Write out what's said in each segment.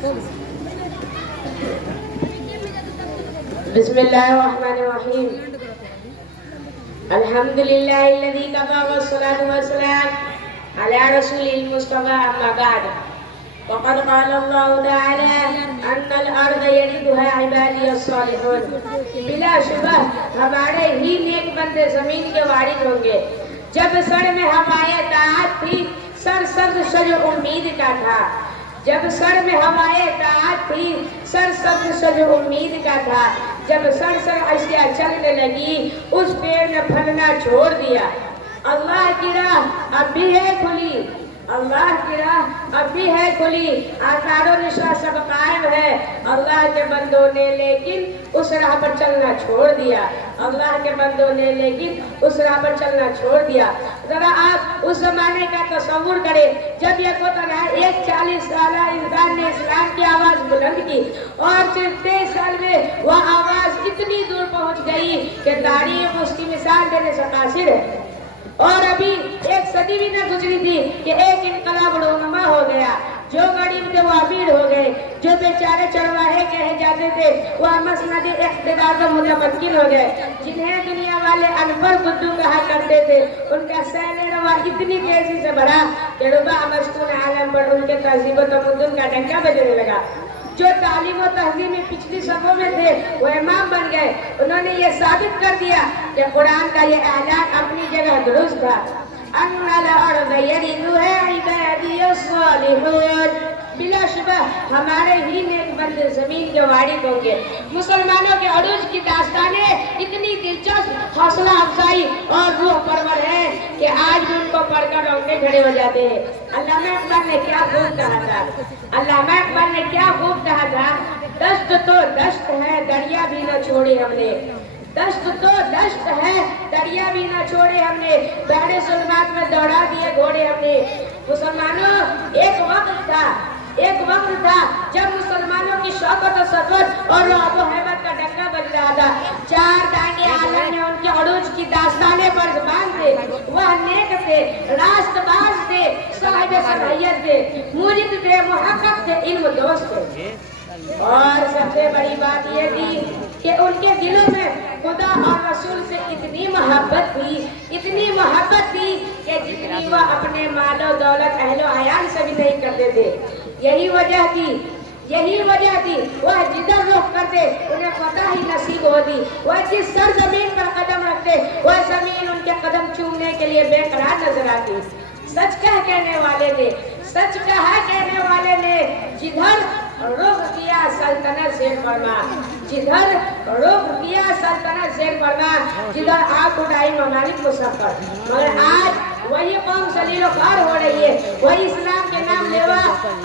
بسم اللہ الرحمن الرحیم الحمدللہ الذی کفا والصلاة والسلام علی رسول المصطفى اما بعد وقد قال اللہ تعالی ان الارض یرثها عبادی الصالحون بلا شبہ ہمارے ہی نیک بندے زمین کے وارث ہوں گے۔ جب سر میں ہوائے طاعت تھی سر سبز شجر امید کا تھا، جب سر میں ہوائے طاعت تھی سر سبز شجر امید کا تھا، جب سر اشیاء چلنے لگی اس پیڑ نے پھلنا چھوڑ دیا۔ اللہ کی راہ اب بھی ہے کھلی، اللہ کی راہ اب بھی ہے کھلی، آثار و نشاں سب قائم ہے، اللہ کے بندوں نے لیکن اس راہ پر چلنا چھوڑ دیا، اللہ کے بندوں نے لیکن اس راہ پر چلنا چھوڑ دیا۔ ذرا آپ اس زمانے کا تصور کریں جب یہ کوتنہ ایک 40 سالہ انسان نے اسلام کی آواز بلند کی اور صرف 23 سال میں وہ آواز اتنی دور پہنچ گئی کہ تاریخ اس کی مثال دینے سے قاصر ہے۔ اور ابھی ایک صدی بھی نہ گزری تھی کہ ایک انقلاب رونما ہو گیا، جو غریب تھے وہ امیر ہو گئے، جو بیچارے چرواہے کہے جاتے تھے وہ مسند اقتدار کا متمکن ہو گئے، جنہیں دنیا والے انپڑھ بدھو کہا کرتے تھے ان کا سیل روا اتنی تیزی سے بڑھا کہ ربع مسکون عالم پر ان کے تہذیب و تمدن کا ڈنکا بجنے لگا۔ جو تعلیم و تہذیب میں پچھلی صفوں میں تھے وہ امام بن گئے، انہوں نے یہ ثابت کر دیا کہ قرآن کا یہ اعلان اپنی جگہ درست تھا۔ ان الارض یرثها عبادی الصالحون، بلا شبہ ہمارے ہی نیک بندے زمین کے وارث ہوں گے۔ مسلمانوں کے عروج کی داستانیں اتنی دلچسپ، حوصلہ افزائی اور روح پرور ہے کہ آج بھی ان کو پڑھ کر رونگٹے کھڑے ہو جاتے ہیں۔ علامہ اقبال نے کیا خوب کہا تھا، علامہ اقبال نے کیا خوب کہا تھا، دشت تو دشت ہے دریا بھی نہ چھوڑے ہم نے، دشت تو دشت ہے دریا بھی نہ چھوڑے ہم نے، بحر ظلمات میں دوڑا دیے گھوڑے ہم نے۔ مسلمانوں ایک وقت تھا جب مسلمانوں کی شوکت و سطوت اور رعب و حیبت کا ڈنکا بج رہا تھا۔ چار دانگے عالم نے ان کے عروج کی داستانیں پر زبان تھے، وہ نیک تھے، راست باز تھے، صاحب صلاحیت تھے، مرید تھے، محقق تھے، علم دوست تھے۔ اور سب سے بڑی بات یہ تھی کہ ان کے دلوں میں خدا اور رسول سے اتنی محبت تھی کہ جتنی وہ اپنے مال و دولت اہل و عیال سے بھی نہیں کرتے تھے۔ یہی وجہ تھی وہ جدھر رخ کرتے انہیں فتح ہی نصیب ہوتی، وہ جس سرزمین پر قدم رکھتے وہ زمین ان کے قدم چومنے کے لیے بے قرار نظر آتی۔ سچ کہنے والے نے جدھر رخ کیا سلطنت زیر فرما، جدھر رخ کیا سلطنت زیر فرما، جدھر آنکھ اٹھائی ممالک مسفر۔ مگر آج وہی قوم ذلیل و خوار ہو رہی ہے، وہی اسلام کے نام لیوا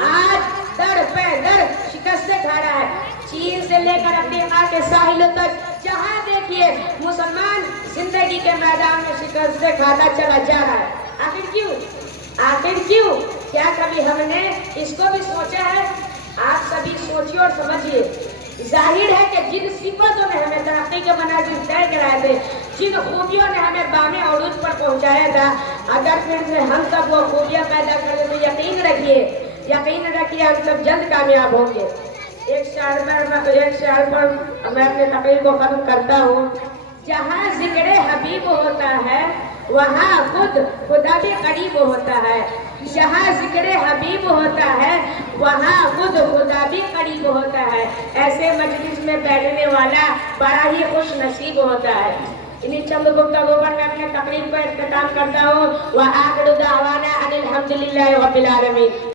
آج در پہ در شکستیں کھا رہا ہے۔ چین سے لے کر افریقہ کے ساحلوں تک جہاں دیکھیے مسلمان زندگی کے میدان میں شکستیں کھاتا چلا جا رہا ہے۔ آخر کیوں؟ کیا کبھی ہم نے اس کو بھی سوچا ہے؟ آپ سبھی سوچیے اور سمجھیے۔ ظاہر ہے کہ جن صفتوں نے ہمیں ترقی کے منازل طے کرائے تھے، جن خوبیوں نے ہمیں بام عروج پر پہنچایا تھا، اگر پھر سے ہم سب وہ خوبیاں پیدا کریں تو یقین رکھیے ہم سب جلد کامیاب ہوں گے۔ ایک شعر پر میں اپنے تقریر کو ختم کرتا ہوں۔ جہاں ذکر حبیب ہوتا ہے وہاں خود خدا بھی قریب ہوتا ہے، جہاں ذکر حبیب ہوتا ہے وہاں خود خدا بھی قریب ہوتا ہے، ایسے مجلس میں بیٹھنے والا بڑا ہی خوش نصیب ہوتا ہے۔ انہیں چند گفتگو پر میں اپنے تقریر کو اختتام کرتا ہوں۔ وآخر دعوانا ان الحمدللہ رب العالمین۔